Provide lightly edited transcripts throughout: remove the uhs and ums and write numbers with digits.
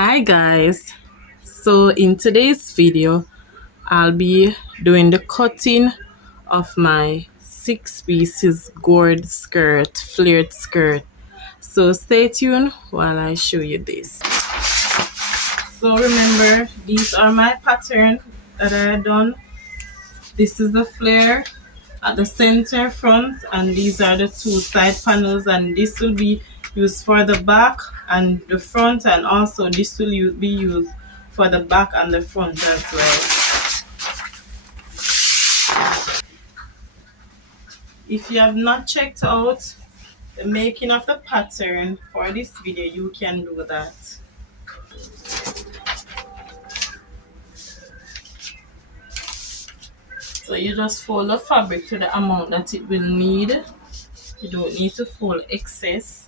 Hi guys, so in today's video I'll be doing the cutting of my 6 pieces gored skirt, flared skirt. So stay tuned while I show you this. So remember, these are my pattern that I done. This is the flare at the center front, and these are the two side panels, and this will be used for the back and the front, and also this will be used for the back and the front as well. If you have not checked out the making of the pattern for this video, you can do that. So you just fold the fabric to the amount that it will need. You don't need to fold excess.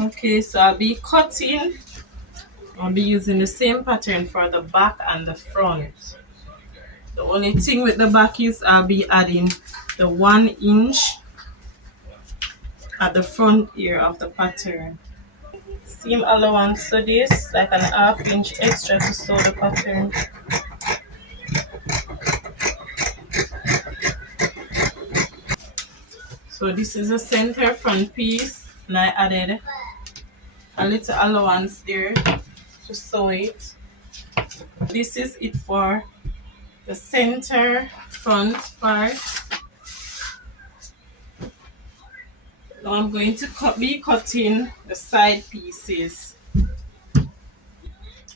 Okay, so I'll be using the same pattern for the back and the front. The only thing with the back is I'll be adding the 1 inch at the front ear of the pattern. Seam allowance to this, like an 1/2 inch extra to sew the pattern. So this is the center front piece, and I added a little allowance there to sew it. This is it for the center front part. Now I'm going to be cutting the side pieces,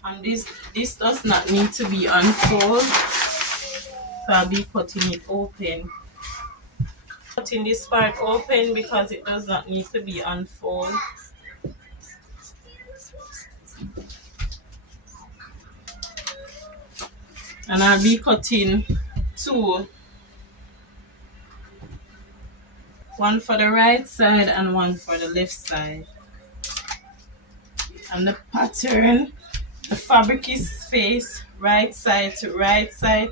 and this does not need to be unfolded, so I'll be cutting it open. Cutting this part open because it does not need to be unfolded. And I'll be cutting 2, one for the right side and one for the left side. And the pattern, the fabric is faced right side to right side.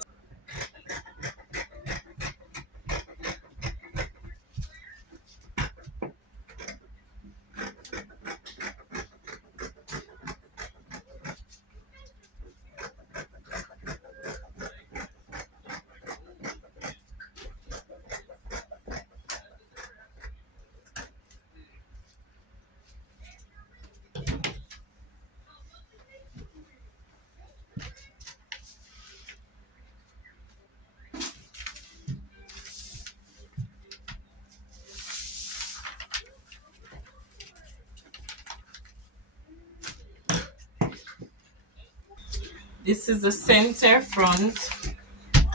This is the center front,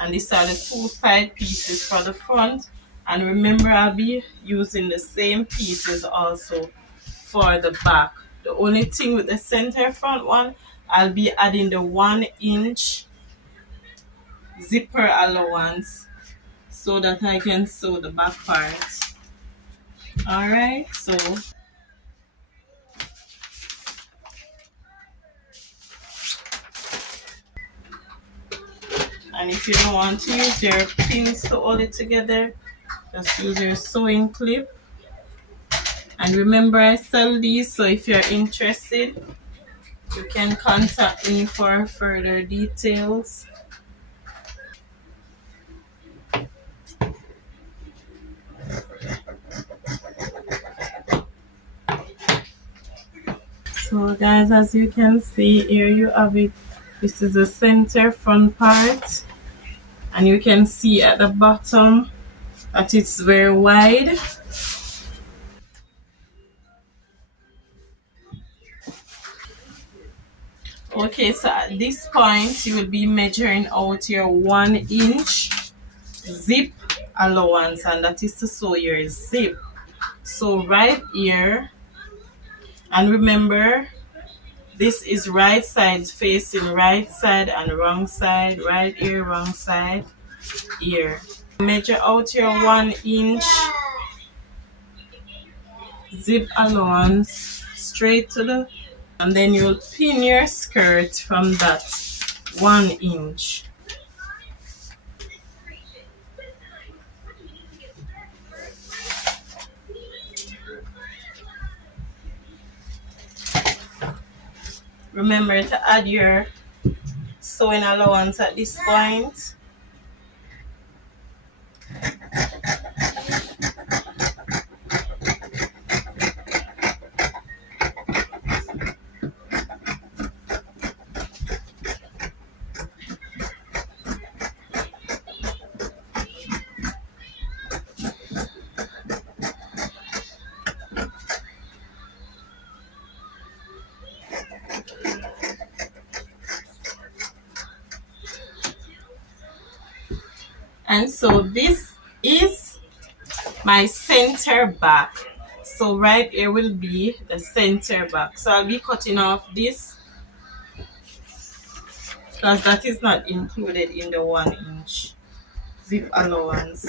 and these are the 2 side pieces for the front. And remember, I'll be using the same pieces also for the back. The only thing with the center front one, I'll be adding the 1 inch zipper allowance so that I can sew the back part. Alright, so and if you don't want to use your pins to hold it together, just use your sewing clip. And remember, I sell these, so if you're interested, you can contact me for further details. So guys, as you can see, here you have it. This is the center front part, and you can see at the bottom that it's very wide. Okay, so at this point you will be measuring out your 1 inch zip allowance, and that is to sew your zip. So right here, and remember, this is right side facing right side and wrong side, right ear, wrong side, ear. Measure out your 1 inch zip allowance straight to the, and then you'll pin your skirt from that 1 inch. Remember to add your sewing allowance at this point. And so this is my center back. So right here will be the center back. So I'll be cutting off this because that is not included in the 1 inch zip allowance.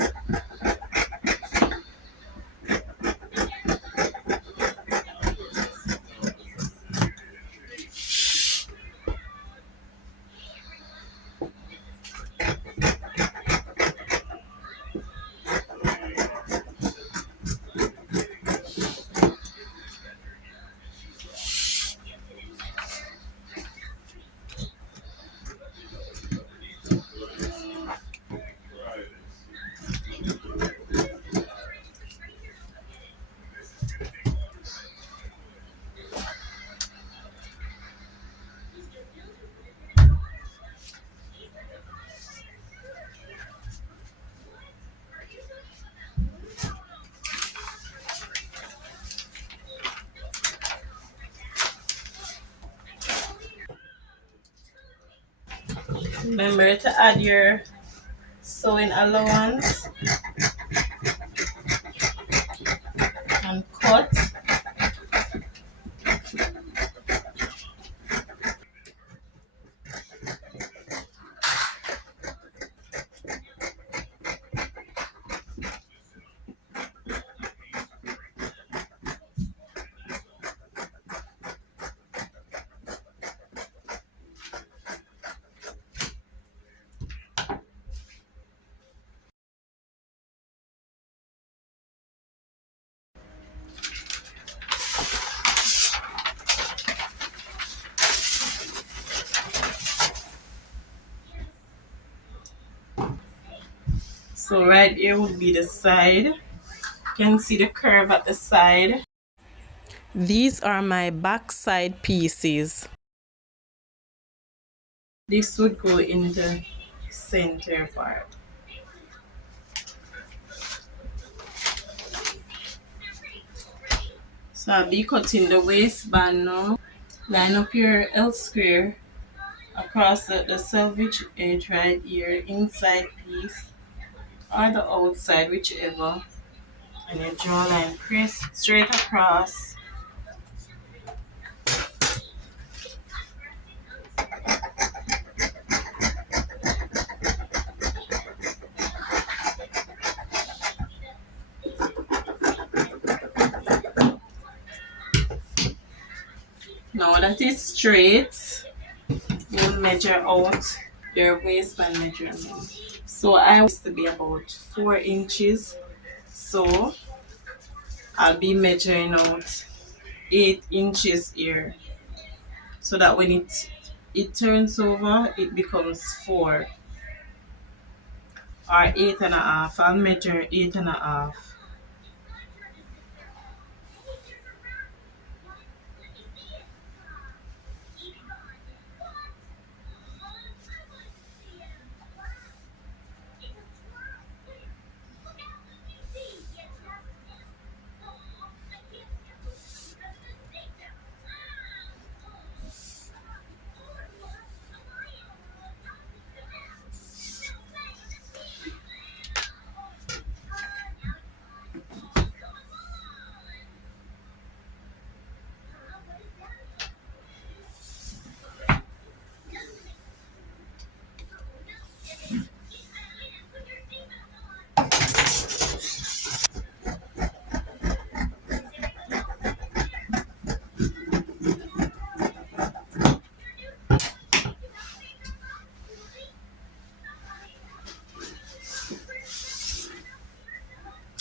Remember to add your sewing allowance and cut. So right here would be the side. You can see the curve at the side. These are my back side pieces. This would go in the center part. So I'll be cutting the waistband now. Line up your L square across the selvage edge right here, inside piece or the outside, whichever. And you draw a line, press straight across. Now that is straight, you measure out your waistband measurement. So I want to be about 4 inches. So I'll be measuring out 8 inches here. So that when it turns over, it becomes 4 or 8.5. I'll measure 8.5.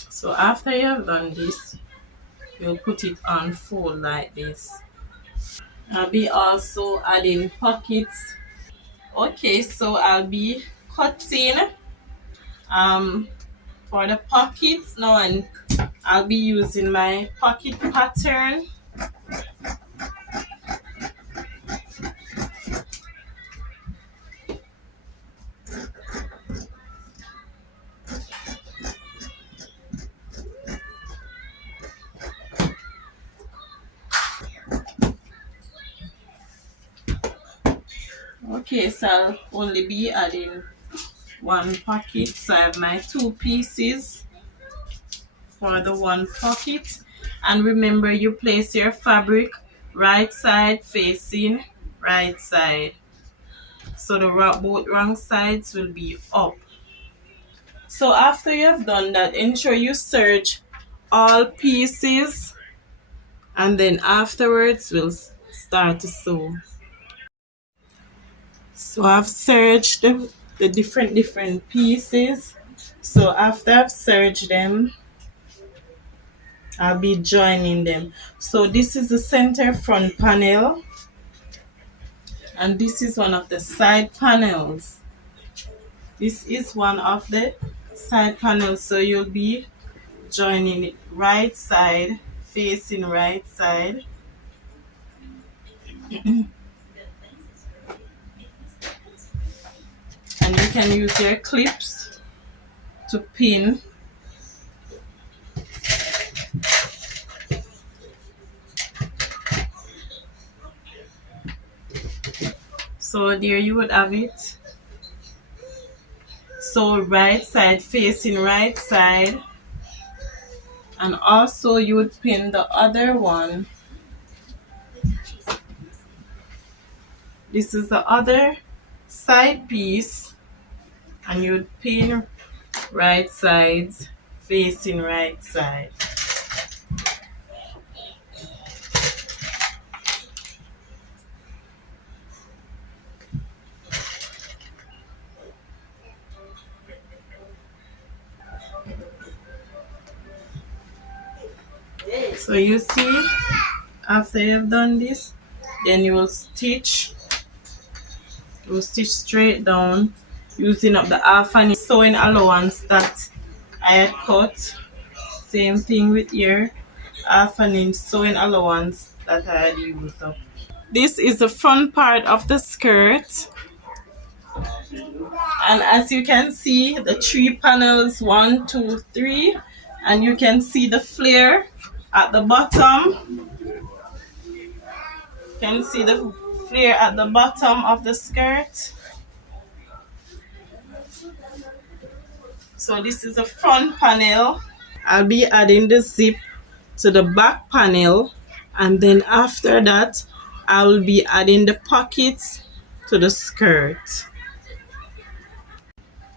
So after you have done this, you'll put it on fold like this. I'll be also adding pockets. Okay, so I'll be cutting um for the pockets now, and I'll be using my pocket pattern. Okay, so I'll only be adding one pocket. So I have my two pieces for the one pocket. And remember, you place your fabric right side facing right side. So the both wrong sides will be up. So after you have done that, ensure you serge all pieces, and then afterwards we'll start to sew. So I've serged the different pieces. So after I've serged them, I'll be joining them. So this is the center front panel, and this is one of the side panels. This is one of the side panels. So you'll be joining it right side facing right side. And you can use your clips to pin. So there you would have it. So right side facing right side, and also you would pin the other one. This is the other side piece, and you would pin right sides facing right side. So you see, after you've done this, then you will stitch. You will stitch straight down using up the half an inch sewing allowance that I had cut. Same thing with here, half an inch sewing allowance that I had used up. This is the front part of the skirt, and as you can see, the three panels, 1, 2, 3, and you can see the flare at the bottom. You can see the flare at the bottom of the skirt. So this is the front panel. I'll be adding the zip to the back panel, and then after that I will be adding the pockets to the skirt.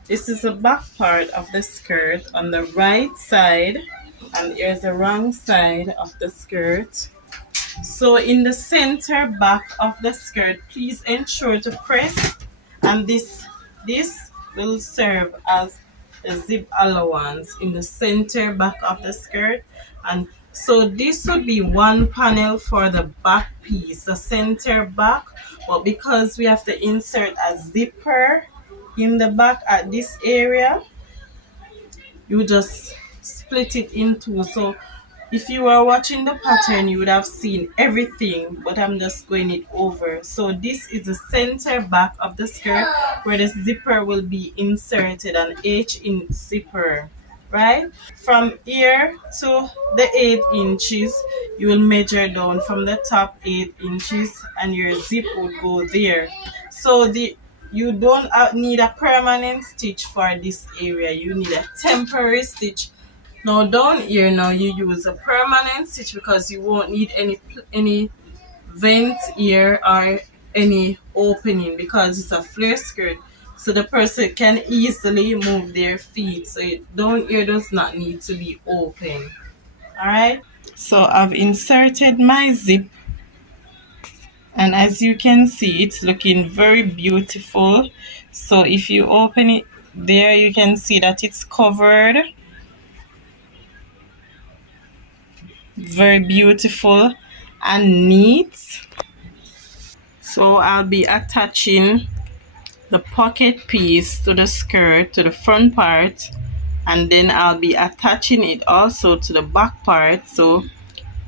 This is the back part of the skirt on the right side, and here's the wrong side of the skirt. So in the center back of the skirt, please ensure to press, and this will serve as the zip allowance in the center back of the skirt. And so this would be one panel for the back piece, the center back, but because we have to insert a zipper in the back at this area, you just split it in two. So if you were watching the pattern, you would have seen everything, but I'm just going it over. So this is the center back of the skirt where the zipper will be inserted, an H-inch zipper, right? From here to the 8 inches, you will measure down from the top 8 inches, and your zip would go there. So you don't need a permanent stitch for this area. You need a temporary stitch. Now down here, now you use a permanent stitch because you won't need any vent here or any opening, because it's a flare skirt, so the person can easily move their feet. So down here does not need to be open. All right. So I've inserted my zip, and as you can see, it's looking very beautiful. So if you open it there, you can see that it's covered. Very beautiful and neat. So I'll be attaching the pocket piece to the skirt, to the front part, and then I'll be attaching it also to the back part. So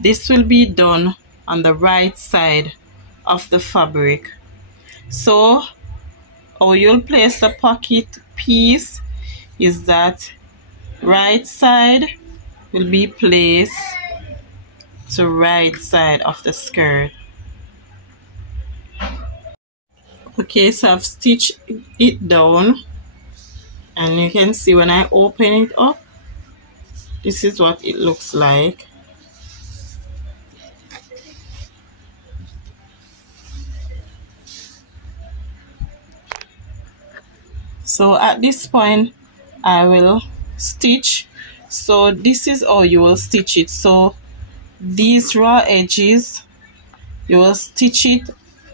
this will be done on the right side of the fabric. So how you'll place the pocket piece is that right side will be placed to right side of the skirt. Okay, so I've stitched it down, and you can see when I open it up, this is what it looks like. So at this point I will stitch. So this is how you will stitch it. So these raw edges, you will stitch it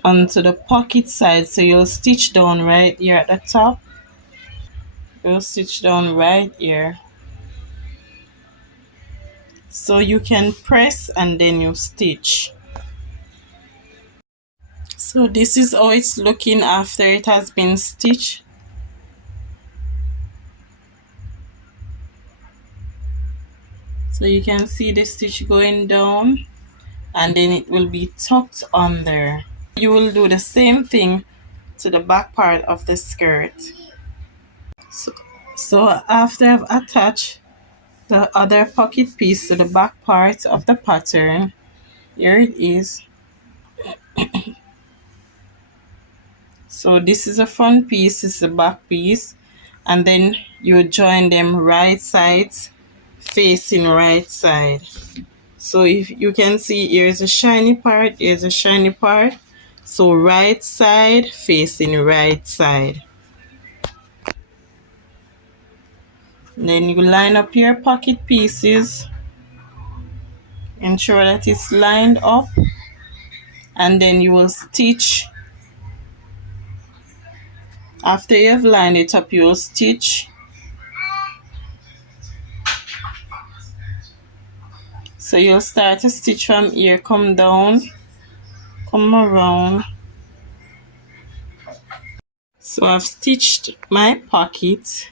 onto the pocket side. So you'll stitch down right here at the top. You'll stitch down right here. So you can press and then you stitch. So this is how it's looking after it has been stitched. So you can see the stitch going down, and then it will be tucked under. You will do the same thing to the back part of the skirt. So after I've attached the other pocket piece to the back part of the pattern, here it is. So this is the front piece, this is the back piece, and then you join them right sides facing right side. So if you can see, here's a shiny part, here's a shiny part. So right side facing right side. Then you line up your pocket pieces, ensure that it's lined up, and then you will stitch. After you have lined it up, you will stitch. So you'll start to stitch from here, come down, come around. So I've stitched my pocket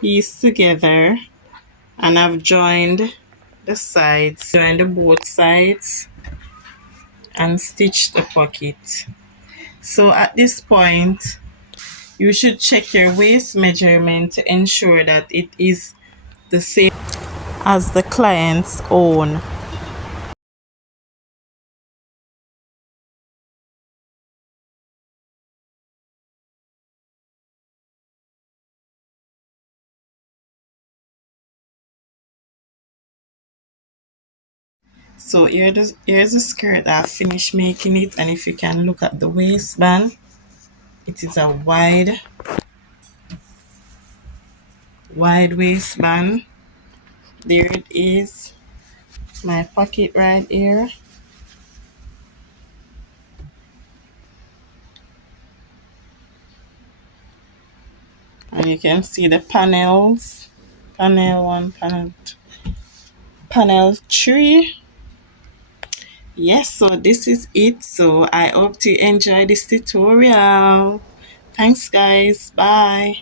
piece together, and I've joined the sides, joined the both sides, and stitched the pocket. So at this point, you should check your waist measurement to ensure that it is the same as the client's own. So here's the skirt. I've finished making it, and if you can look at the waistband, it is a wide waistband. There it is, my pocket right here. And you can see the panels, panel 1, panel 2, panel 3. Yes, so this is it. So I hope to enjoy this tutorial. Thanks guys, bye.